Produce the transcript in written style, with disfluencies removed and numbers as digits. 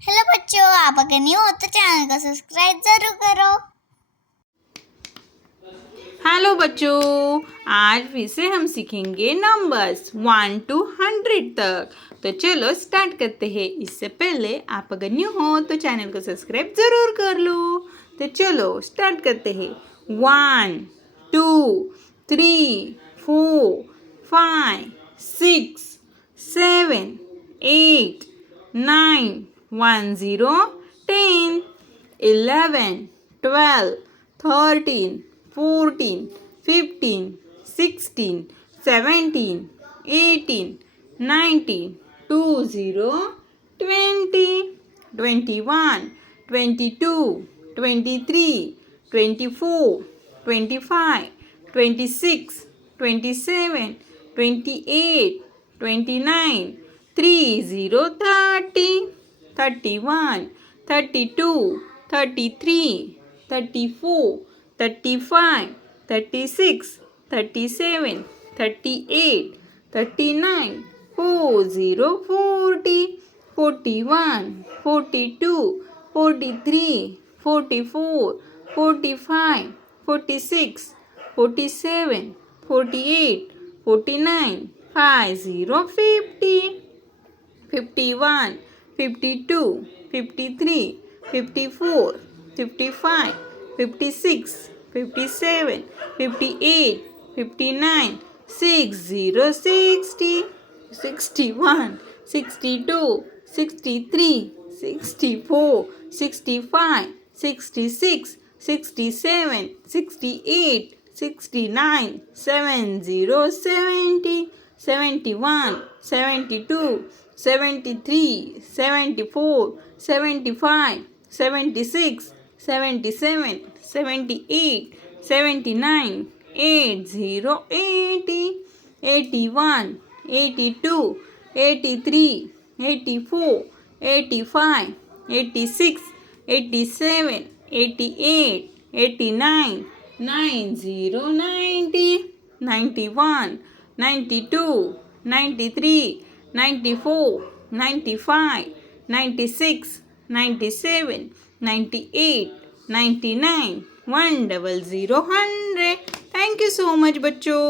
Hello बच्चों, आप अगर न्यू हो तो चैनल को सब्सक्राइब जरूर करो। हेलो बच्चों, आज फिर से हम सीखेंगे नंबर्स 1 to 100 तक। तो चलो स्टार्ट करते हैं। इससे पहले आप अगर न्यू हो तो चैनल को सब्सक्राइब ज़रूर कर लो। तो चलो स्टार्ट करते हैं। 1 2 3 4 5 6 7 8 9 1 0 10 11 12 13 14 15 16 17 18 19 20 20 21 22 23 24 25 26 27 28 29 30 30 31 32 33 34 35 36 37 38 39 40 40 41 42 43 44 45 46 47 48 49 50 50 51 52 53 54 55 56 57 58 59 60 60 61 62 63 64 65 66 67 68 69 70 70 71 72 73 74 75 76 77 78 79 80 80 81 82 83 84 85 86 87 88 89 90 90 91 92 93 94 95 96 97 98 99 100 100। थैंक यू सो मच बच्चों।